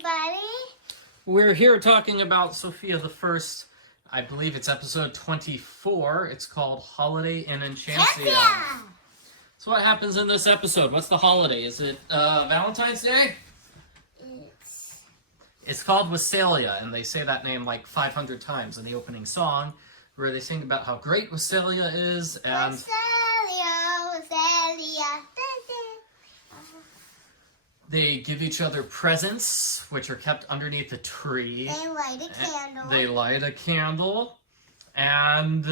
everybody. We're here talking about Sofia the First. I believe it's episode 24. It's called Holiday in Enchancia. So what happens in this episode? What's the holiday? Is it Valentine's Day? It's called Wassailia, and they say that name like 500 times in the opening song, where they sing about how great Wassailia is, and... Wassailia. They give each other presents, which are kept underneath a tree. They light a candle. They light a candle, and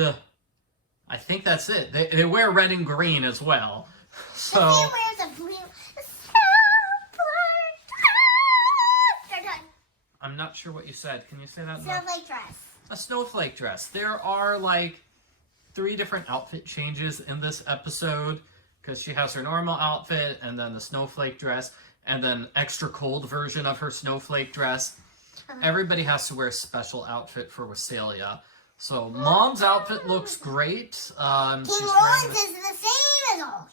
I think that's it. They wear red and green as well. So Sophia wears a blue I'm not sure what you said. Can you say that? snowflake dress. A snowflake dress. There are like 3 different outfit changes in this episode, because she has her normal outfit, and then the snowflake dress, and then extra cold version of her snowflake dress. Everybody has to wear a special outfit for Wassailia. So Mom's outfit looks great. King Roland is the same as always.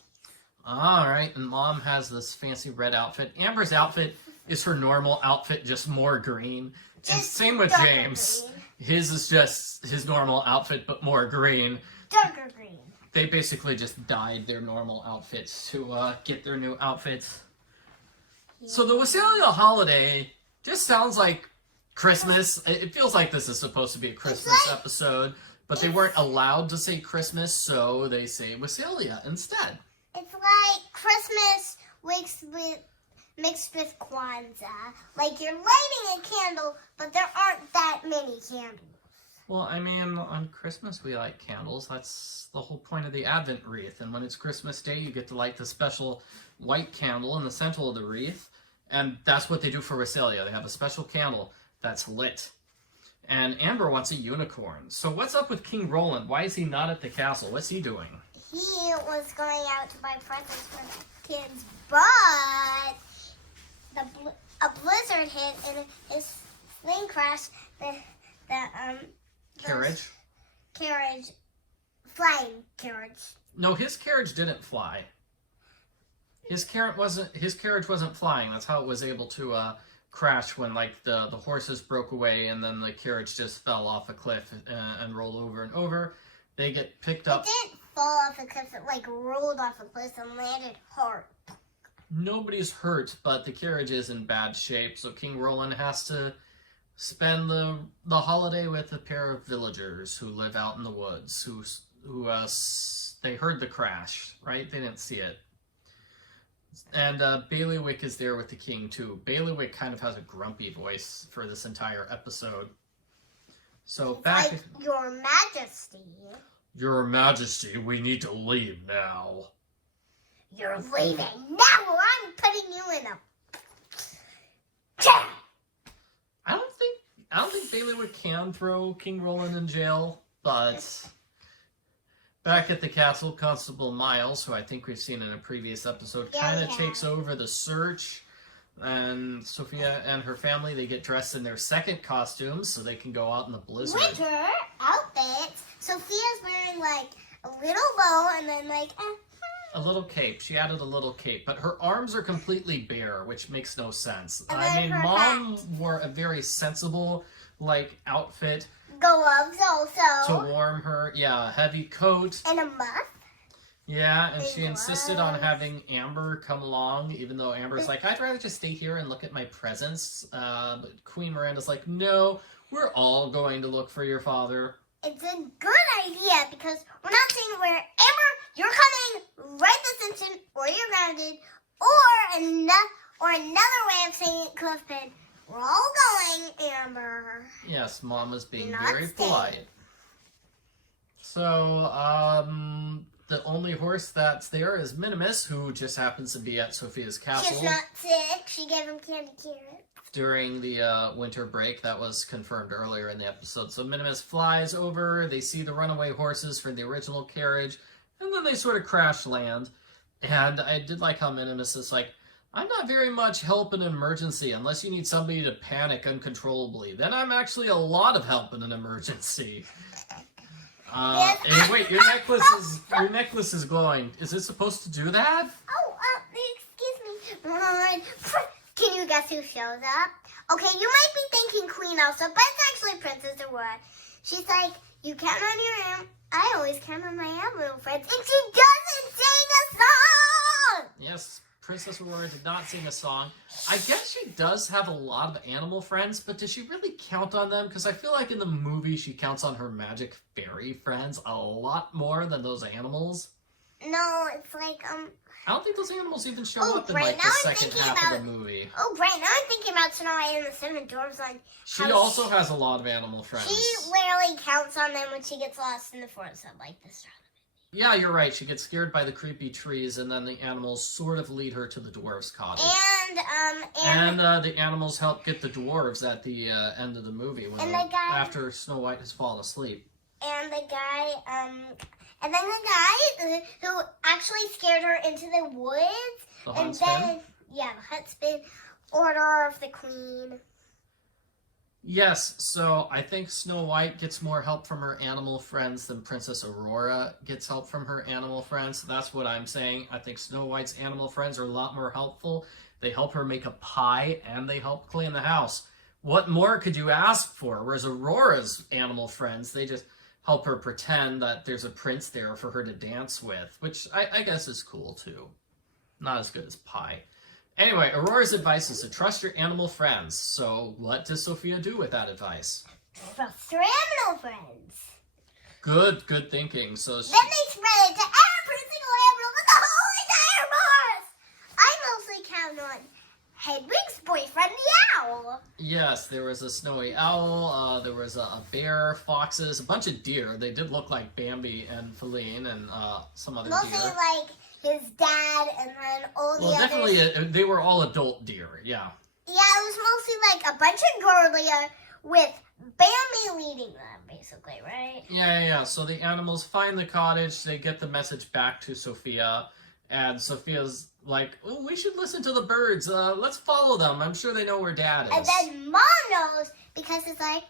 Alright, and Mom has this fancy red outfit. Amber's outfit is her normal outfit, just more green. And same with James. Green. His is just his normal outfit, but more green. Darker green. They basically just dyed their normal outfits to get their new outfits. Yeah. So the Wassailia holiday just sounds like Christmas. It feels like this is supposed to be a Christmas episode, but they weren't allowed to say Christmas, so they say Wassailia instead. It's like Christmas mixed with Kwanzaa. Like you're lighting a candle, but there aren't that many candles. Well, I mean, on Christmas we light candles. That's the whole point of the Advent wreath. And when it's Christmas Day, you get to light the special white candle in the center of the wreath. And that's what they do for Wassailia. They have a special candle that's lit. And Amber wants a unicorn. So what's up with King Roland? Why is he not at the castle? What's he doing? He was going out to buy presents for the kids, but a blizzard hit and his plane crashed. Flying carriage. No, his carriage didn't fly. His carriage wasn't flying. That's how it was able to crash when like the horses broke away and then the carriage just fell off a cliff and rolled over and over. They get picked up. It didn't fall off a cliff. It like rolled off a cliff and landed hard. Nobody's hurt, but the carriage is in bad shape. So King Roland has to spend the holiday with a pair of villagers who live out in the woods, who they heard the crash, right? They didn't see it. And Bailiwick is there with the king too. Bailiwick kind of has a grumpy voice for this entire epised. So back like, Your Majesty. Your Majesty, we need to leave now. You're leaving now, or I'm putting you in a jail. I don't think Bailiwick can throw King Roland in jail, but back at the castle, Constable Miles, who I think we've seen in a previous episode, kind of takes over the search. And Sofia and her family, they get dressed in their second costumes so they can go out in the blizzard. Winter outfits. Sophia's wearing like a little bow and then like a little cape. She added a little cape, but her arms are completely bare, which makes no sense. I mean, Mom wore a very sensible, like, outfit. Gloves also. To warm her. Yeah, a heavy coat. And a muff. Yeah, and she insisted on having Amber come along, even though Amber's like, I'd rather just stay here and look at my presents. But Queen Miranda's like, no, we're all going to look for your father. It's a good idea because we're not saying where Amber, you're coming right this instant, or you're grounded, or another way of saying it could have been, we're all going, Amber. Yes, Mom was being not very polite. So, the only horse that's there is Minimus, who just happens to be at Sofia's castle. She's not sick. She gave him candy carrots. During the winter break, that was confirmed earlier in the episode. So Minimus flies over, they see the runaway horses from the original carriage, and then they sort of crash land. And I did like how Minimus is like, I'm not very much help in an emergency unless you need somebody to panic uncontrollably. Then I'm actually a lot of help in an emergency. Hey, wait, your necklace is glowing. Is it supposed to do that? Oh, excuse me. Can you guess who shows up? Okay, you might be thinking Queen Elsa, but it's actually Princess Aurora. She's like, you count on your I always count on my animal friends, and she doesn't sing a song! Yes, Princess Aurora did not sing a song. I guess she does have a lot of animal friends, but does she really count on them? Because I feel like in the movie she counts on her magic fairy friends a lot more than those animals. No, it's like, I don't think those animals even show up in right, like now the I'm second thinking half about- of the movie. Oh, right, now I'm thinking about Snow White and the Seven Dwarfs. Like, She how also has a lot of animal friends. She literally counts on them when she gets lost in the forest at like this time. Yeah, you're right. She gets scared by the creepy trees, and then the animals sort of lead her to the dwarves' cottage. And the animals help get the dwarves at the end of the movie after Snow White has fallen asleep. And the guy, and then the guy who actually scared her into the woods. The huntsman? The huntsman, Order of the Queen. Yes, so I think Snow White gets more help from her animal friends than Princess Aurora gets help from her animal friends. That's what I'm saying. I think Snow White's animal friends are a lot more helpful. They help her make a pie, and they help clean the house. What more could you ask for? Whereas Aurora's animal friends, they just help her pretend that there's a prince there for her to dance with, which I guess is cool, too. Not as good as pie. Anyway, Aurora's advice is to trust your animal friends. So what does Sofia do with that advice? Trust your animal friends. Good thinking. So Then they spread it to every single animal in the whole entire forest. I mostly count on Hedwig's boyfriend, the owl. yes, there was a snowy owl, there was a bear, foxes, a bunch of deer. They did look like Bambi and Feline and some other Mostly deer. like his dad and then all the Well, others. definitely, they were all adult deer, yeah. Yeah, it was mostly like a bunch of girlia with Bambi leading them, basically, right? Yeah. So the animals find the cottage, they get the message back to Sofia, and Sophia's like, oh, we should listen to the birds. Let's follow them. I'm sure they know where Dad is. And then Mom knows because it's like...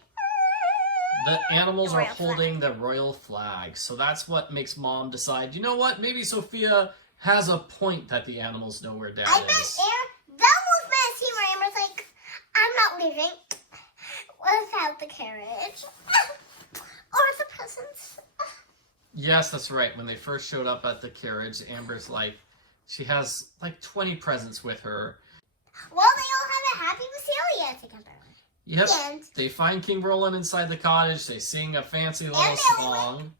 The animals The are royal holding the royal flag. So that's what makes Mom decide, you know what, maybe Sofia has a point that the animals know where Dad I bet is. that was my scene where Amber's like, I'm not leaving without the carriage. Or the presents. Yes, that's right. When they first showed up at the carriage, Amber's like, she has like 20 presents with her. Well, they all have a happy Wassailia together. Yep. And They find King Roland inside the cottage. They sing a fancy little And song.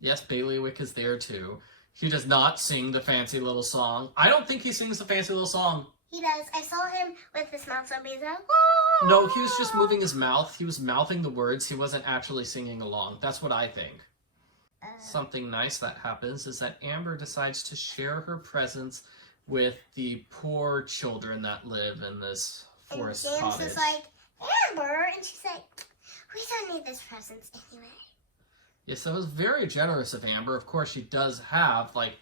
Yes, Bailiwick is there too. He does not sing the fancy little song. I don't think he sings the fancy little song. he does. I saw him with his mouth open. He's like, No, he was just moving his mouth. He was mouthing the words. He wasn't actually singing along. That's what I think. Something nice that happens is that Amber decides to share her presents with the poor children that live in this forest and James cottage. is like, Amber, and she's like, we don't need this presents anyway. Yes, that was very generous of Amber. Of course, she does have like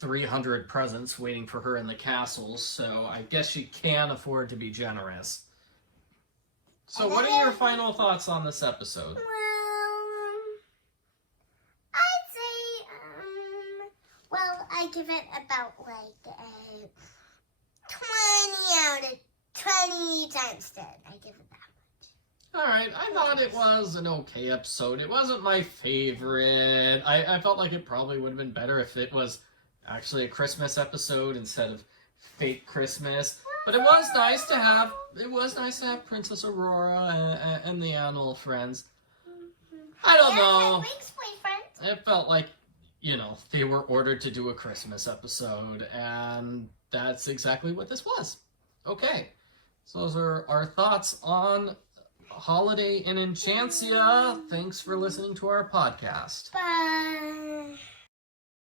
300 presents waiting for her in the castle, so I guess she can afford to be generous. So what are your final thoughts on this episode? Well, I'd say, well, I give it about like a 20 out of 20 times 10. I give it that. Alright, I thought it was an okay episode. It wasn't my favorite. I felt like it probably would have been better if it was actually a Christmas episode instead of fake Christmas. But it was nice to have Princess Aurora and the animal friends. I don't know. Hedwig's boyfriend. It felt like, they were ordered to do a Christmas episode, and that's exactly what this was. Okay, so those are our thoughts on Holiday in Enchancia. Thanks for listening to our podcast. Bye.